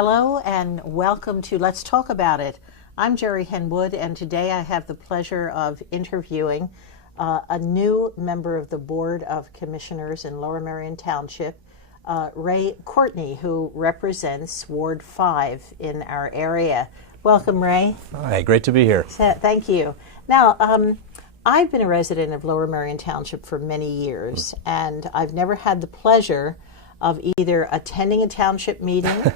Hello and welcome to Let's Talk About It. I'm Gerry Henwood, and today I have the pleasure of interviewing a new member of the Board of Commissioners in Lower Merion Township, Ray Courtney, who represents Ward 5 in our area. Welcome, Ray. Hi, great to be here. Thank you. Now, I've been a resident of Lower Merion Township for many years, and I've never had the pleasure of either attending a township meeting,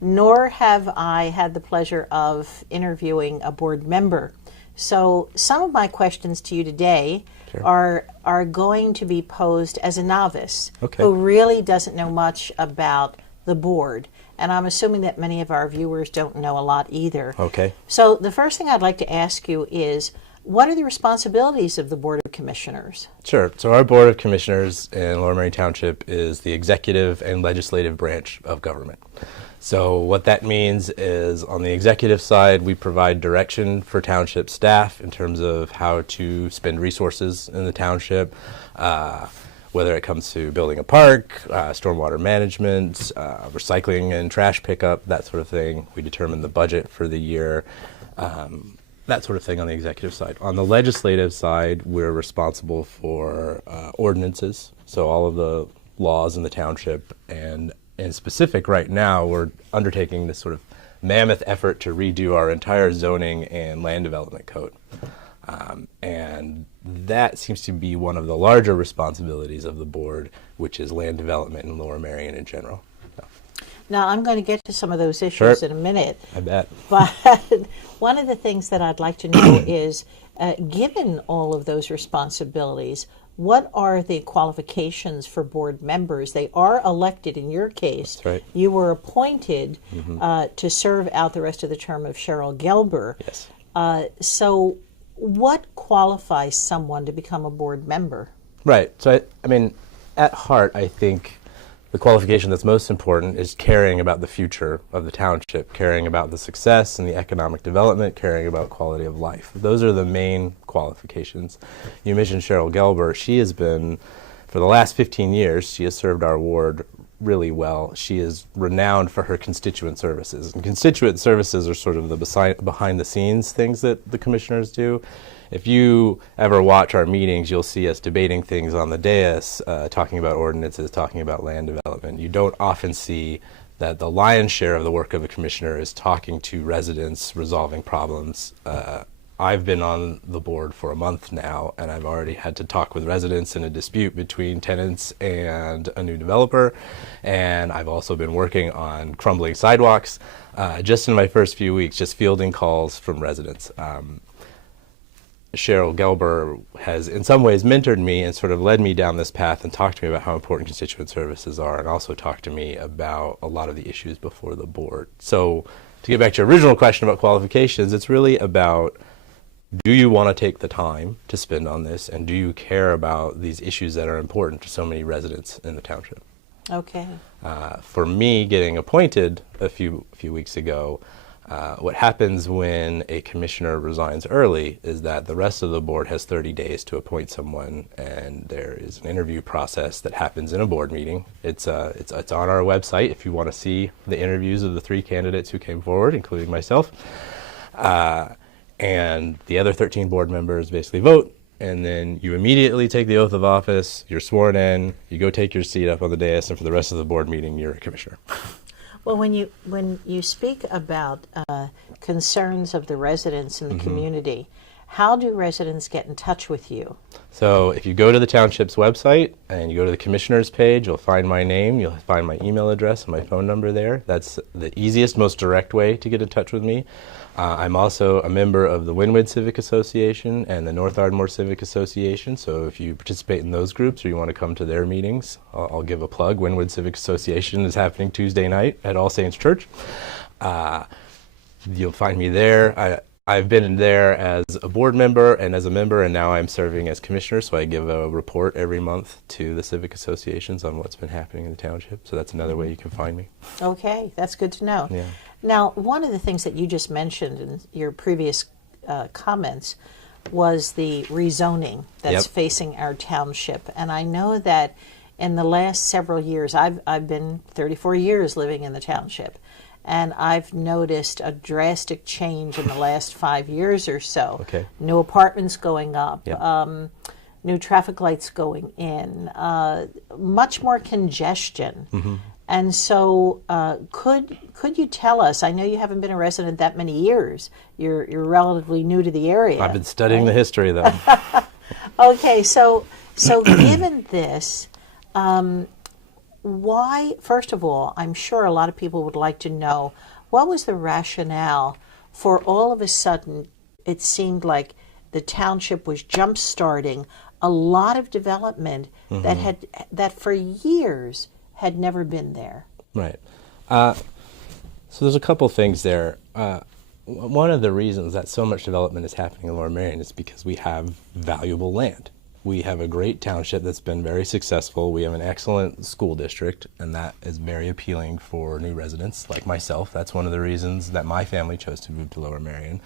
nor have I had the pleasure of interviewing a board member. So some of my questions to you today are going to be posed as a novice who really doesn't know much about the board. And I'm assuming that many of our viewers don't know a lot either. Okay. So the first thing I'd like to ask you is, what are the responsibilities of the Board of Commissioners? Sure. So our Board of Commissioners in Lower Merion Township is the executive and legislative branch of government. So what that means is, on the executive side, we provide direction for township staff in terms of how to spend resources in the township, whether it comes to building a park, stormwater management, recycling and trash pickup, that sort of thing. We determine the budget for the year. That sort of thing on the executive side. On the legislative side, we're responsible for ordinances, so all of the laws in the township, and in specific right now, we're undertaking this sort of mammoth effort to redo our entire zoning and land development code. And that seems to be one of the larger responsibilities of the board, which is land development in Lower Merion in general. Now, I'm going to get to some of those issues in a minute. I bet. But one of the things that I'd like to know is, given all of those responsibilities, what are the qualifications for board members? They are elected in your case. That's right. You were appointed to serve out the rest of the term of Cheryl Gelber. Yes. So what qualifies someone to become a board member? Right. So, I mean, at heart, I think the qualification that's most important is caring about the future of the township, caring about the success and the economic development, caring about quality of life. Those are the main qualifications. You mentioned Cheryl Gelber. She has been, for the last 15 years, she has served our ward really well. She is renowned for her constituent services. And constituent services are sort of the behind-the-scenes things that the commissioners do. If you ever watch our meetings, you'll see us debating things on the dais, talking about ordinances, talking about land development. You don't often see that the lion's share of the work of a commissioner is talking to residents, resolving problems. I've been on the board for a month now, and I've already had to talk with residents in a dispute between tenants and a new developer. And I've also been working on crumbling sidewalks just in my first few weeks, just fielding calls from residents. Cheryl Gelber has in some ways mentored me and sort of led me down this path and talked to me about how important constituent services are, and also talked to me about a lot of the issues before the board. So to get back to your original question about qualifications, it's really about, do you want to take the time to spend on this, and do you care about these issues that are important to so many residents in the township? Okay. For me, getting appointed a few weeks ago, what happens when a commissioner resigns early is that the rest of the board has 30 days to appoint someone, and there is an interview process that happens in a board meeting. It's on our website if you want to see the interviews of the 3 candidates who came forward, including myself. And the other 13 board members basically vote, and then you immediately take the oath of office, you're sworn in, you go take your seat up on the dais, and for the rest of the board meeting, you're a commissioner. Well, when you speak about concerns of the residents in the community, how do residents get in touch with you? So if you go to the township's website and you go to the commissioners page, you'll find my name, you'll find my email address and my phone number there. That's the easiest, most direct way to get in touch with me. I'm also a member of the Wynwood Civic Association and the North Ardmore Civic Association, so if you participate in those groups or you want to come to their meetings, I'll give a plug. Wynwood Civic Association is happening Tuesday night at All Saints Church. You'll find me there. I've been in there as a board member and as a member, and now I'm serving as commissioner, so I give a report every month to the civic associations on what's been happening in the township. So that's another way you can find me. Okay, that's good to know. Yeah. Now, one of the things that you just mentioned in your previous comments was the rezoning that's facing our township. And I know that in the last several years, I've been 34 years living in the township, and I've noticed a drastic change in the last 5 years or so. Okay. New apartments going up, Yeah. new traffic lights going in, much more congestion. Mm-hmm. And so, could you tell us? I know you haven't been a resident that many years. You're relatively new to the area. I've been studying the history, though. Okay, so given this, why? First of all, I'm sure a lot of people would like to know what was the rationale for all of a sudden it seemed like the township was jump-starting a lot of development that for years had never been there. Right. So there's a couple things there. One of the reasons that so much development is happening in Lower Merion is because we have valuable land. We have a great township that's been very successful. We have an excellent school district, and that is very appealing for new residents like myself. That's one of the reasons that my family chose to move to Lower Merion.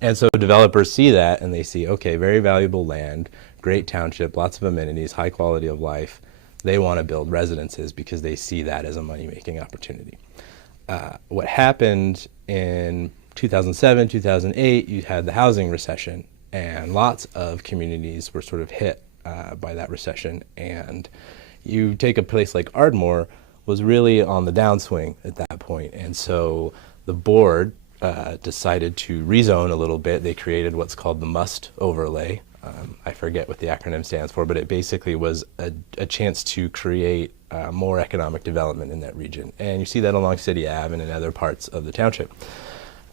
And so developers see that, and they see, okay, very valuable land, great township, lots of amenities, high quality of life. They want to build residences because they see that as a money-making opportunity. What happened in 2007, 2008, you had the housing recession, and lots of communities were sort of hit by that recession. And you take a place like Ardmore was really on the downswing at that point. And so the board decided to rezone a little bit. They created what's called the MUST overlay. I forget what the acronym stands for, but it basically was a chance to create more economic development in that region. And you see that along City Ave and in other parts of the township.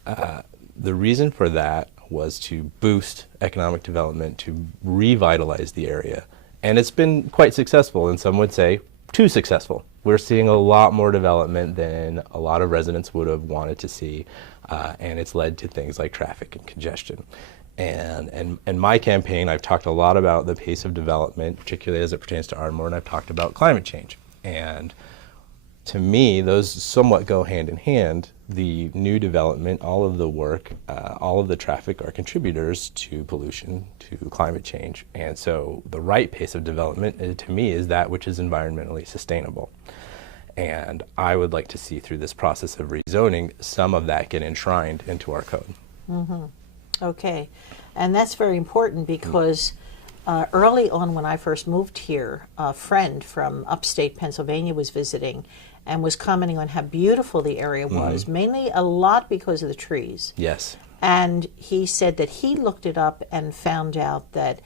The reason for that was to boost economic development, to revitalize the area. And it's been quite successful, and some would say too successful. We're seeing a lot more development than a lot of residents would have wanted to see, and it's led to things like traffic and congestion. And my campaign, I've talked a lot about the pace of development, particularly as it pertains to Ardmore, and I've talked about climate change. And to me, those somewhat go hand in hand. The new development, all of the work, all of the traffic are contributors to pollution, to climate change. And so the right pace of development, to me, is that which is environmentally sustainable. And I would like to see through this process of rezoning, some of that get enshrined into our code. Mm-hmm. Okay. And that's very important because early on when I first moved here, a friend from upstate Pennsylvania was visiting and was commenting on how beautiful the area was, mainly a lot because of the trees. Yes. And he said that he looked it up and found out that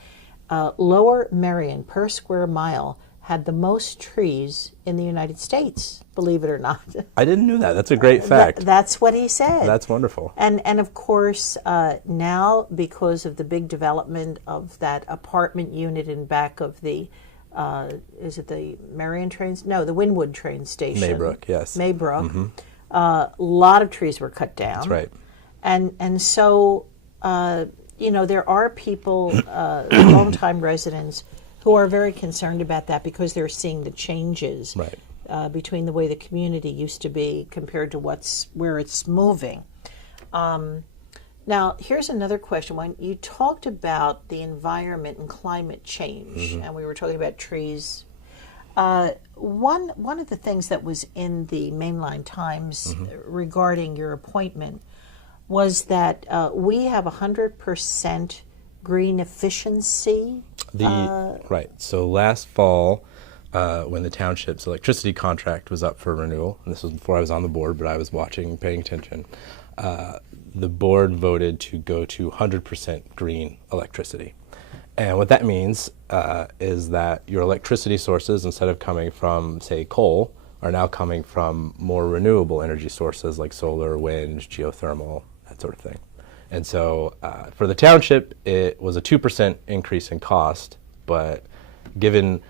Lower Merion per square mile had the most trees in the United States, believe it or not. I didn't know that. That's a great fact. That's what he said. That's wonderful. And of course, now because of the big development of that apartment unit in back of the, is it the Merion trains? No, the Wynwood train station. Maybrook, yes. Maybrook. A lot of trees were cut down. That's right. And so, you know, there are people, longtime residents, who are very concerned about that because they're seeing the changes between the way the community used to be compared to where it's moving. Now, here's another question. When you talked about the environment and climate change, and we were talking about trees, one of the things that was in the Mainline Times regarding your appointment was that we have 100% green efficiency. Right. So last fall, when the township's electricity contract was up for renewal, and this was before I was on the board, but I was watching, paying attention, the board voted to go to 100% green electricity. And what that means is that your electricity sources, instead of coming from, say, coal, are now coming from more renewable energy sources like solar, wind, geothermal, that sort of thing. And so for the township, it was a 2% increase in cost, but given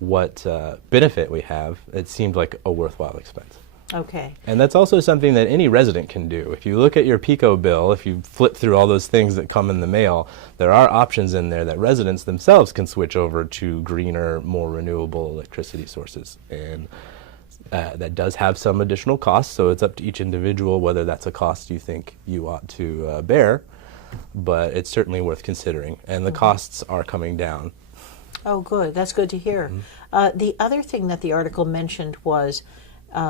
what benefit we have, it seemed like a worthwhile expense. Okay. And that's also something that any resident can do. If you look at your PICO bill, if you flip through all those things that come in the mail, there are options in there that residents themselves can switch over to greener, more renewable electricity sources. And that does have some additional costs, so it's up to each individual whether that's a cost you think you ought to bear, but it's certainly worth considering, and the costs are coming down. Oh, good. That's good to hear. The other thing that the article mentioned was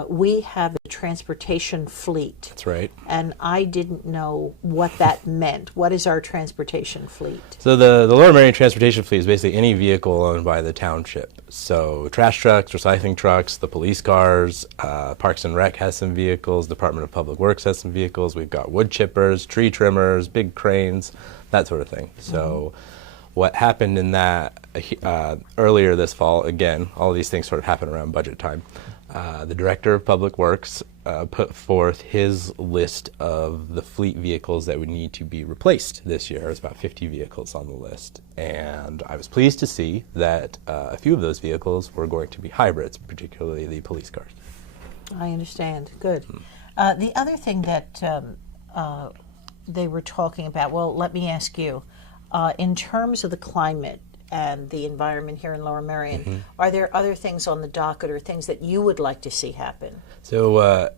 we have a transportation fleet. That's right. And I didn't know what that meant. What is our transportation fleet? So the Lower Merion Transportation Fleet is basically any vehicle owned by the township. So trash trucks, recycling trucks, the police cars, Parks and Rec has some vehicles, Department of Public Works has some vehicles, we've got wood chippers, tree trimmers, big cranes, that sort of thing. So what happened in that earlier this fall, again, all of these things sort of happen around budget time. The Director of Public Works put forth his list of the fleet vehicles that would need to be replaced this year. There's about 50 vehicles on the list. And I was pleased to see that a few of those vehicles were going to be hybrids, particularly the police cars. I understand. Good. The other thing that they were talking about, well, let me ask you, in terms of the climate and the environment here in Lower Merion, are there other things on the docket or things that you would like to see happen? So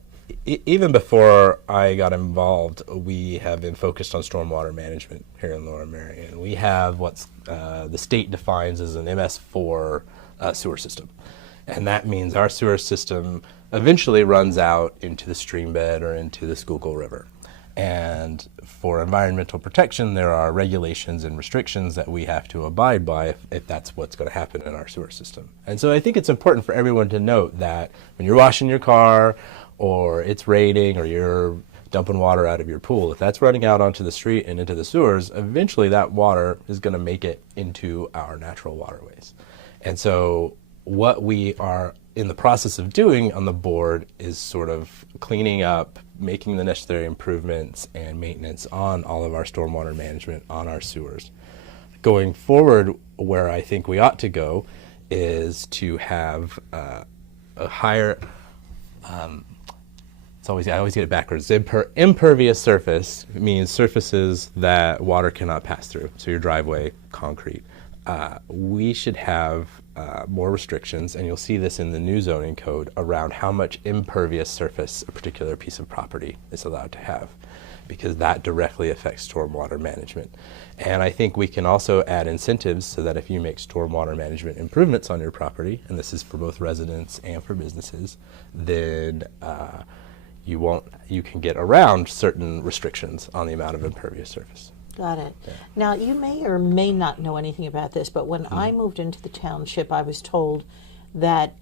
even before I got involved, we have been focused on stormwater management here in Lower Merion. We have what's the state defines as an MS4 sewer system. And that means our sewer system eventually runs out into the stream bed or into the Schuylkill River. And for environmental protection, there are regulations and restrictions that we have to abide by if that's what's going to happen in our sewer system. And so I think it's important for everyone to note that when you're washing your car or it's raining or you're dumping water out of your pool, if that's running out onto the street and into the sewers, eventually that water is going to make it into our natural waterways. And so what we are in the process of doing on the board is sort of cleaning up, making the necessary improvements and maintenance on all of our stormwater management on our sewers. Going forward, where I think we ought to go is to have a higher, I always get it backwards. Impervious surface means surfaces that water cannot pass through. So your driveway, concrete. We should have more restrictions, and you'll see this in the new zoning code, around how much impervious surface a particular piece of property is allowed to have, because that directly affects stormwater management. And I think we can also add incentives so that if you make stormwater management improvements on your property, and this is for both residents and for businesses, then you can get around certain restrictions on the amount of impervious surface. Got it. Yeah. Now, you may or may not know anything about this, but when I moved into the township, I was told that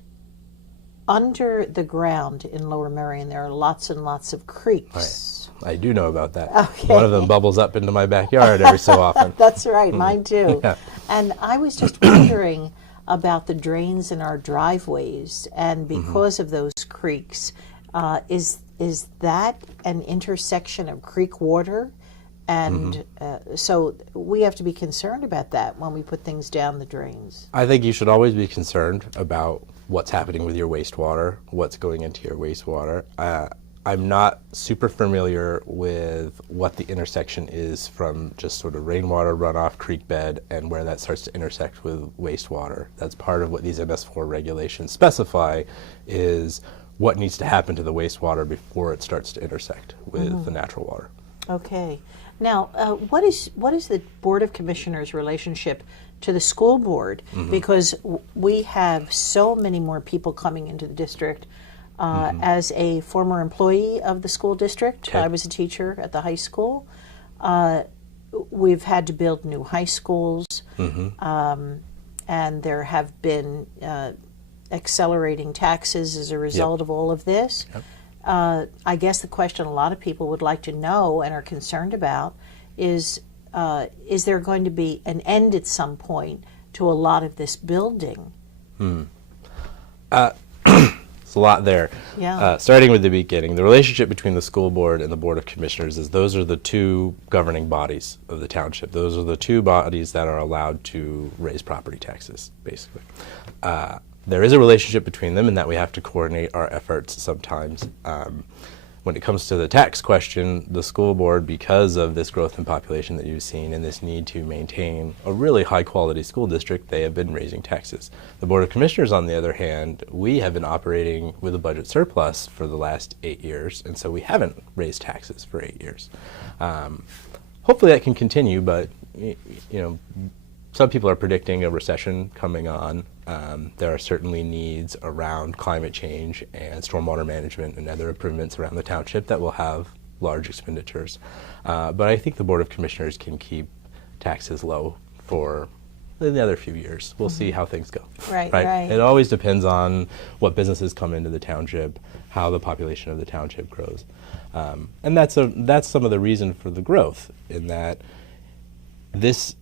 under the ground in Lower Merion, there are lots and lots of creeks. I do know about that. Okay. One of them bubbles up into my backyard every so often. That's right, mine too. Yeah. And I was just wondering about the drains in our driveways, and because of those creeks, is that an intersection of creek water? And so we have to be concerned about that when we put things down the drains. I think you should always be concerned about what's happening with your wastewater, what's going into your wastewater. I'm not super familiar with what the intersection is from just sort of rainwater runoff, creek bed, and where that starts to intersect with wastewater. That's part of what these MS4 regulations specify, is what needs to happen to the wastewater before it starts to intersect with the natural water. Okay. Now, what is the Board of Commissioners' relationship to the school board? Because we have so many more people coming into the district. As a former employee of the school district, I was a teacher at the high school. We've had to build new high schools, and there have been accelerating taxes as a result of all of this. I guess the question a lot of people would like to know and are concerned about is there going to be an end at some point to a lot of this building? It's a lot there. Yeah. Starting with the beginning, the relationship between the school board and the Board of Commissioners is those are the two governing bodies of the township. Those are the two bodies that are allowed to raise property taxes, basically. There is a relationship between them in that we have to coordinate our efforts sometimes. When it comes to the tax question, the school board, because of this growth in population that you've seen and this need to maintain a really high-quality school district, they have been raising taxes. The Board of Commissioners, on the other hand, we have been operating with a budget surplus for the last 8 years, and so we haven't raised taxes for 8 years. Hopefully that can continue, but some people are predicting a recession coming on. There are certainly needs around climate change and stormwater management and other improvements around the township that will have large expenditures. But I think the Board of Commissioners can keep taxes low for the other few years. We'll see how things go. Right. It always depends on what businesses come into the township, how the population of the township grows. And that's some of the reason for the growth, in that this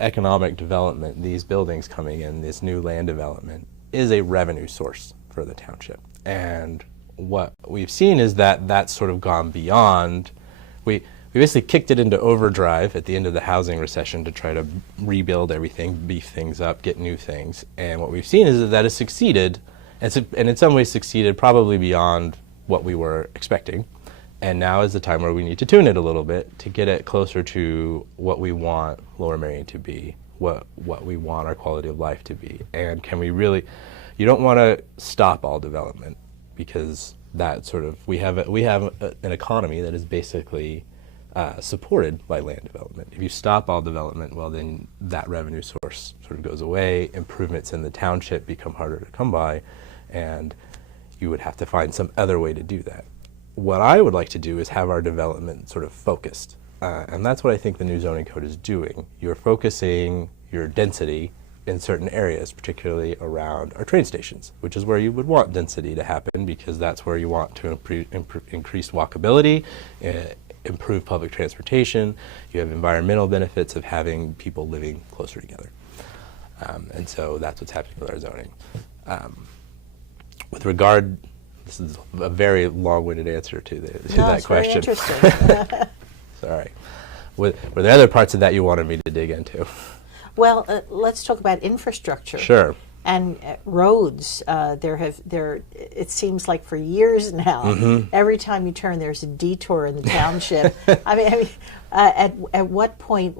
economic development, these buildings coming in, this new land development, is a revenue source for the township. And what we've seen is that that's sort of gone beyond. We basically kicked it into overdrive at the end of the housing recession to try to rebuild everything, beef things up, get new things. And what we've seen is that has succeeded, and in some ways succeeded probably beyond what we were expecting. And now is the time where we need to tune it a little bit to get it closer to what we want Lower Merion to be, what we want our quality of life to be. And can we really, you don't want to stop all development, because that sort of, we have an economy that is basically supported by land development. If you stop all development, well, then that revenue source sort of goes away, improvements in the township become harder to come by, and you would have to find some other way to do that. What I would like to do is have our development sort of focused, and that's what I think the new zoning code is doing. You're focusing your density in certain areas, particularly around our train stations, which is where you would want density to happen, because that's where you want to increase walkability, improve public transportation. You have environmental benefits of having people living closer together. And so that's what's happening with our zoning. With regard, this is a very long-winded answer to that question. Very interesting. Sorry. Were there other parts of that you wanted me to dig into? Well, let's talk about infrastructure. Sure. And roads. It seems like for years now, every time you turn, there's a detour in the township. I mean, at what point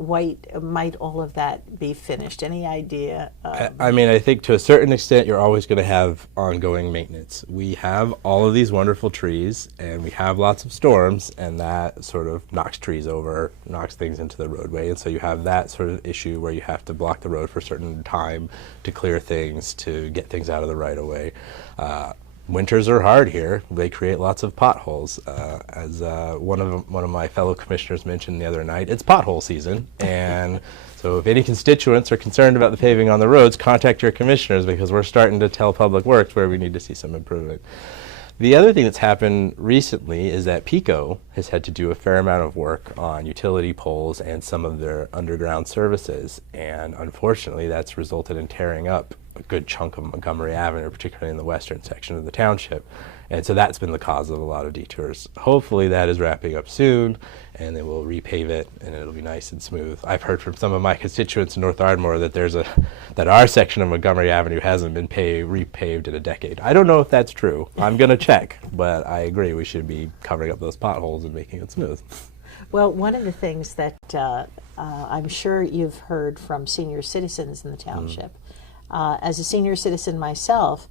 might all of that be finished? Any idea? I mean, I think to a certain extent, you're always going to have ongoing maintenance. We have all of these wonderful trees, and we have lots of storms, and that sort of knocks trees over, knocks things into the roadway, and so you have that sort of issue where you have to block the road for a certain time to clear things, to get things out of the right-of-way. Winters are hard here. They create lots of potholes. As one of my fellow commissioners mentioned the other night, it's pothole season. And so if any constituents are concerned about the paving on the roads, contact your commissioners, because we're starting to tell Public Works where we need to see some improvement. The other thing that's happened recently is that PICO has had to do a fair amount of work on utility poles and some of their underground services. And unfortunately, that's resulted in tearing up a good chunk of Montgomery Avenue, particularly in the western section of the township. And so that's been the cause of a lot of detours. Hopefully that is wrapping up soon, and then we'll repave it, and it'll be nice and smooth. I've heard from some of my constituents in North Ardmore that that our section of Montgomery Avenue hasn't been repaved in a decade. I don't know if that's true. I'm going to check, but I agree we should be covering up those potholes and making it smooth. Well, one of the things that I'm sure you've heard from senior citizens in the township, as a senior citizen myself,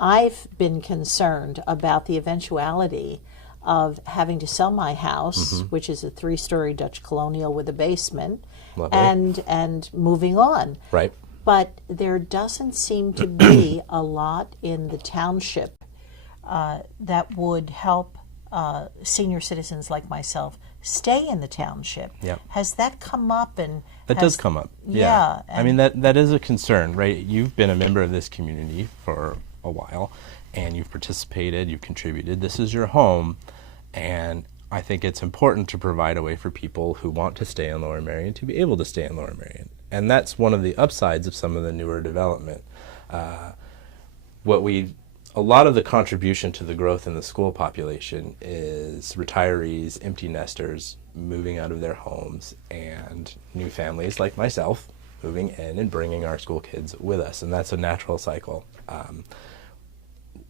I've been concerned about the eventuality of having to sell my house, which is a 3-story Dutch colonial with a basement, and moving on. Right. But there doesn't seem to be a lot in the township that would help senior citizens like myself stay in the township. Yep. Has that come up? And that does come up. Yeah. I mean, that is a concern, right? You've been a member of this community for a while, and you've participated, you've contributed. This is your home, and I think it's important to provide a way for people who want to stay in Lower Merion to be able to stay in Lower Merion. And that's one of the upsides of some of the newer development. A lot of the contribution to the growth in the school population is retirees, empty nesters moving out of their homes, and new families like myself moving in and bringing our school kids with us, and that's a natural cycle.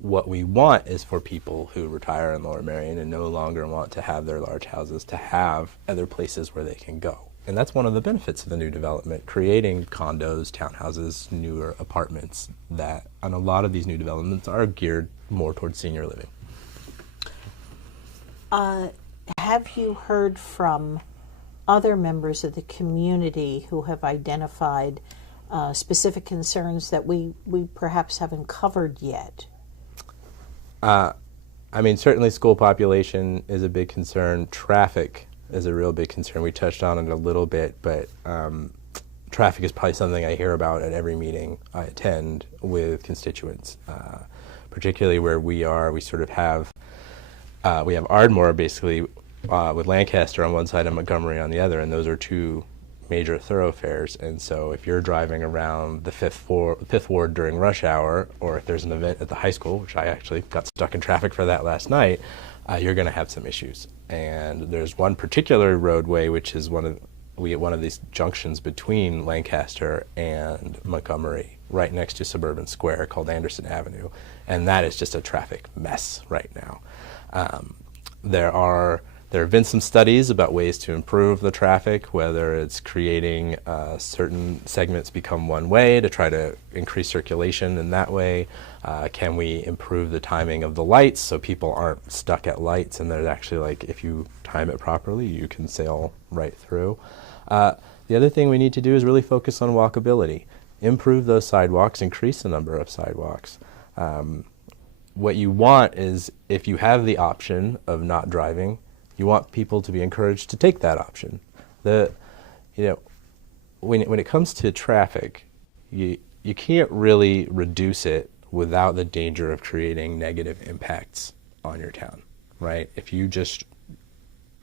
What we want is for people who retire in Lower Merion and no longer want to have their large houses to have other places where they can go. And that's one of the benefits of the new development, creating condos, townhouses, newer apartments, and a lot of these new developments are geared more towards senior living. Have you heard from other members of the community who have identified specific concerns that we perhaps haven't covered yet? I mean, certainly school population is a big concern. Traffic is a real big concern. We touched on it a little bit, but traffic is probably something I hear about at every meeting I attend with constituents, particularly where we are. We sort of have, we have Ardmore basically with Lancaster on one side and Montgomery on the other, and those are two major thoroughfares. And so if you're driving around the Fifth Ward during rush hour, or if there's an event at the high school, which I actually got stuck in traffic for that last night, you're going to have some issues. And there's one particular roadway, which is one of these junctions between Lancaster and Montgomery, right next to Suburban Square, called Anderson Avenue, and that is just a traffic mess right now. There have been some studies about ways to improve the traffic, whether it's creating certain segments become one way to try to increase circulation in that way. Can we improve the timing of the lights so people aren't stuck at lights, and there's actually, like, if you time it properly, you can sail right through. The other thing we need to do is really focus on walkability. Improve those sidewalks, increase the number of sidewalks. What you want is, if you have the option of not driving, you want people to be encouraged to take that option. When it comes to traffic, you can't really reduce it without the danger of creating negative impacts on your town, right? If you just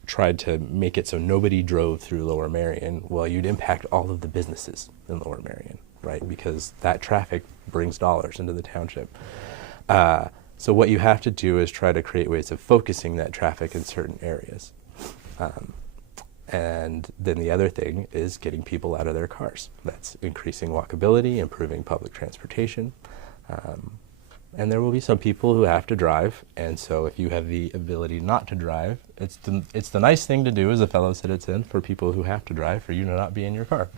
tried to make it so nobody drove through Lower Merion, well, you'd impact all of the businesses in Lower Merion, right? Because that traffic brings dollars into the township. So what you have to do is try to create ways of focusing that traffic in certain areas. And then the other thing is getting people out of their cars. That's increasing walkability, improving public transportation. And there will be some people who have to drive, and so if you have the ability not to drive, it's the nice thing to do as a fellow citizen for people who have to drive, for you to not be in your car.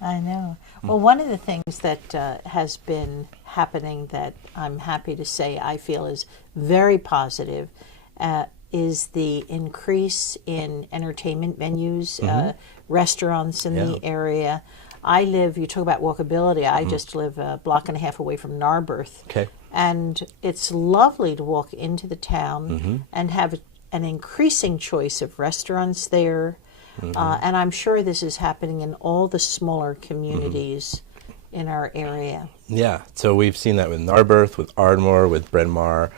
I know. Well, one of the things that has been happening that I'm happy to say I feel is very positive is the increase in entertainment venues, restaurants in the area. You talk about walkability, I just live a block and a half away from Narberth. Okay. And it's lovely to walk into the town and have an increasing choice of restaurants there. And I'm sure this is happening in all the smaller communities in our area. Yeah, so we've seen that with Narberth, with Ardmore, with Bryn Mawr.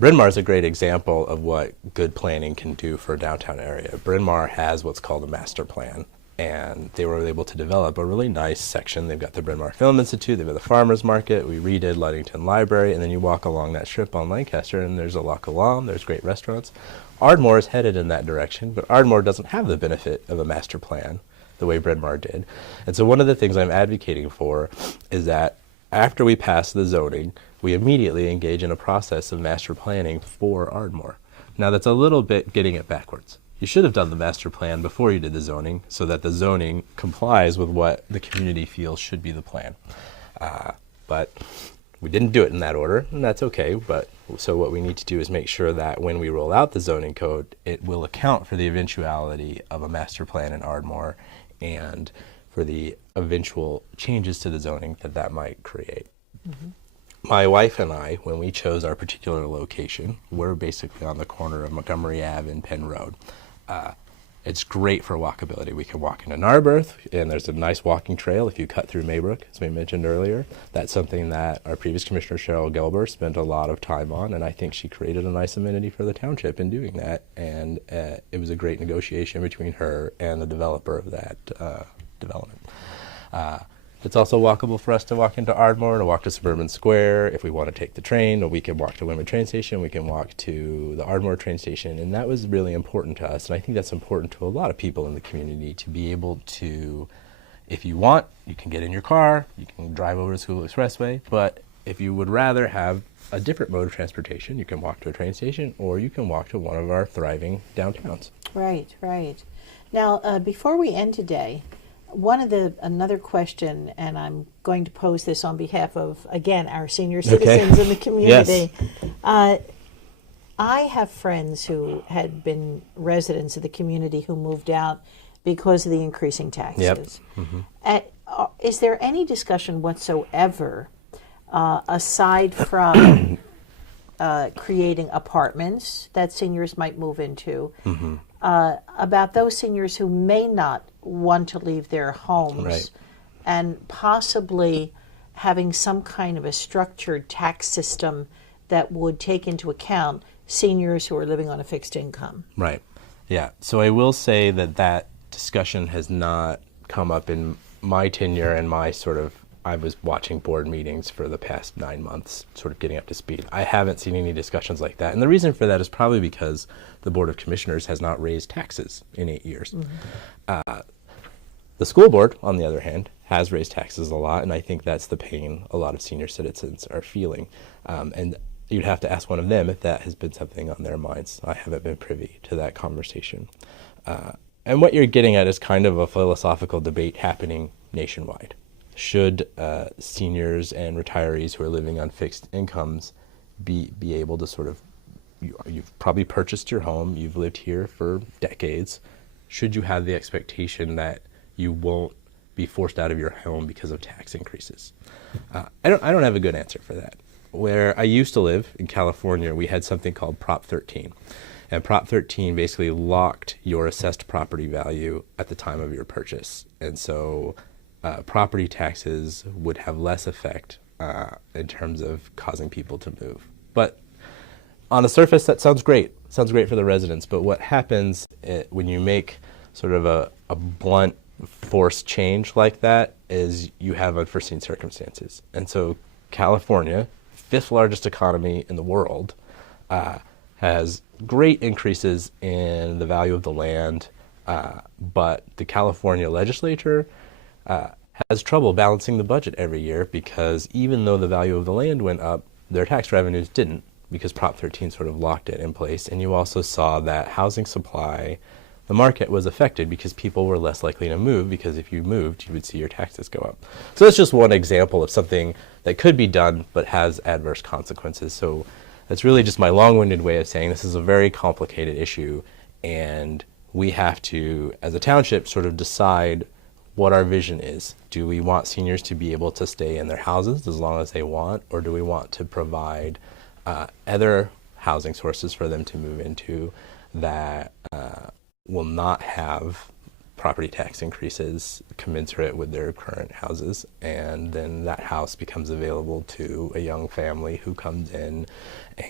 Bryn Mawr is a great example of what good planning can do for a downtown area. Bryn Mawr has what's called a master plan, and they were able to develop a really nice section. They've got the Bryn Mawr Film Institute, they've got the Farmers Market, we redid Ludington Library, and then you walk along that strip on Lancaster and there's a Loch Alam, there's great restaurants. Ardmore is headed in that direction, but Ardmore doesn't have the benefit of a master plan the way Bryn Mawr did. And so one of the things I'm advocating for is that after we pass the zoning, we immediately engage in a process of master planning for Ardmore. Now that's a little bit getting it backwards. You should have done the master plan before you did the zoning, so that the zoning complies with what the community feels should be the plan. But we didn't do it in that order, and that's okay. But so what we need to do is make sure that when we roll out the zoning code, it will account for the eventuality of a master plan in Ardmore and for the eventual changes to the zoning that might create. My wife and I, when we chose our particular location, we're basically on the corner of Montgomery Ave and Penn Road. It's great for walkability. We can walk into Narberth, and there's a nice walking trail if you cut through Maybrook, as we mentioned earlier. That's something that our previous Commissioner, Cheryl Gelber, spent a lot of time on, and I think she created a nice amenity for the township in doing that. And it was a great negotiation between her and the developer of that development. It's also walkable for us to walk into Ardmore, to walk to Suburban Square. If we want to take the train, or we can walk to Women train station, we can walk to the Ardmore train station. And that was really important to us. And I think that's important to a lot of people in the community, to be able to, if you want, you can get in your car, you can drive over to School Expressway. But if you would rather have a different mode of transportation, you can walk to a train station, or you can walk to one of our thriving downtowns. Right, right. Now, before we end today, another question, and I'm going to pose this on behalf of, again, our senior citizens in the community. Yes. I have friends who had been residents of the community who moved out because of the increasing taxes. Yep. Mm-hmm. Is there any discussion whatsoever, aside from creating apartments that seniors might move into, Mm-hmm. About those seniors who may not want to leave their homes, Right. and possibly having some kind of a structured tax system that would take into account seniors who are living on a fixed income? Right. Yeah. So I will say that that discussion has not come up in my tenure and my I was watching board meetings for the past 9 months, sort of getting up to speed. I haven't seen any discussions like that. And the reason for that is probably because the Board of Commissioners has not raised taxes in 8 years. Mm-hmm. The school board, on the other hand, has raised taxes a lot, and I think that's the pain a lot of senior citizens are feeling. And you'd have to ask one of them if that has been something on their minds. I haven't been privy to that conversation. And what you're getting at is kind of a philosophical debate happening nationwide. Should seniors and retirees who are living on fixed incomes be able to sort of, you've probably purchased your home, you've lived here for decades, should you have the expectation that you won't be forced out of your home because of tax increases? I don't have a good answer for that. Where I used to live in California, we had something called Prop 13. And Prop 13 basically locked your assessed property value at the time of your purchase. And so property taxes would have less effect in terms of causing people to move. But on the surface, that sounds great. Sounds great for the residents. But what happens when you make sort of a blunt forced change like that is you have unforeseen circumstances. And so California, fifth largest economy in the world, has great increases in the value of the land, but the California legislature has trouble balancing the budget every year because even though the value of the land went up, their tax revenues didn't because Prop 13 sort of locked it in place. And you also saw that housing supply, the market was affected because people were less likely to move because if you moved, you would see your taxes go up. So that's just one example of something that could be done but has adverse consequences. So that's really just my long-winded way of saying this is a very complicated issue, and we have to, as a township, sort of decide what our vision is. Do we want seniors to be able to stay in their houses as long as they want, or do we want to provide other housing sources for them to move into that will not have property tax increases commensurate with their current houses, and then that house becomes available to a young family who comes in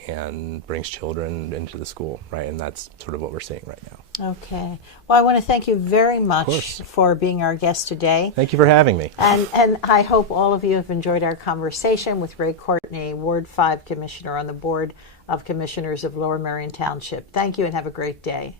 and brings children into the school, right? And that's sort of what we're seeing right now. Okay. Well, I want to thank you very much for being our guest today. Thank you for having me. And I hope all of you have enjoyed our conversation with Ray Courtney, Ward 5 Commissioner on the Board of Commissioners of Lower Merion Township. Thank you and have a great day.